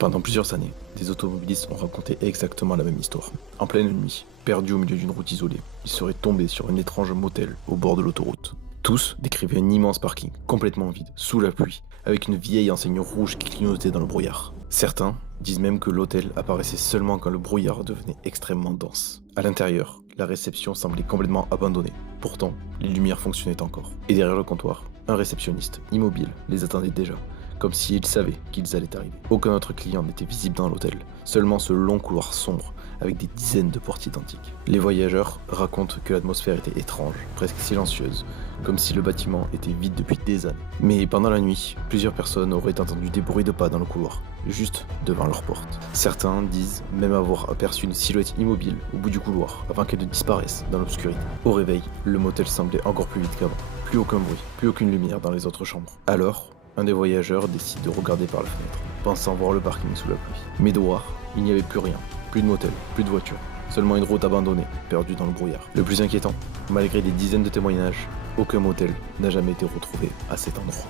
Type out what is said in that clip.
Pendant plusieurs années, des automobilistes ont raconté exactement la même histoire. En pleine nuit, perdus au milieu d'une route isolée, ils seraient tombés sur un étrange motel au bord de l'autoroute. Tous décrivaient un immense parking, complètement vide, sous la pluie, avec une vieille enseigne rouge qui clignotait dans le brouillard. Certains disent même que l'hôtel apparaissait seulement quand le brouillard devenait extrêmement dense. À l'intérieur, la réception semblait complètement abandonnée. Pourtant, les lumières fonctionnaient encore. Et derrière le comptoir, un réceptionniste, immobile, les attendait déjà, comme s'il savait qu'ils allaient arriver. Aucun autre client n'était visible dans l'hôtel, seulement ce long couloir sombre, avec des dizaines de portes identiques. Les voyageurs racontent que l'atmosphère était étrange, presque silencieuse, comme si le bâtiment était vide depuis des années. Mais pendant la nuit, plusieurs personnes auraient entendu des bruits de pas dans le couloir, juste devant leur porte. Certains disent même avoir aperçu une silhouette immobile au bout du couloir, avant qu'elle ne disparaisse dans l'obscurité. Au réveil, le motel semblait encore plus vide qu'avant. Plus aucun bruit, plus aucune lumière dans les autres chambres. Alors, un des voyageurs décide de regarder par la fenêtre, pensant voir le parking sous la pluie. Mais dehors, il n'y avait plus rien. Plus de motel, plus de voitures. Seulement une route abandonnée, perdue dans le brouillard. Le plus inquiétant, malgré des dizaines de témoignages, aucun motel n'a jamais été retrouvé à cet endroit.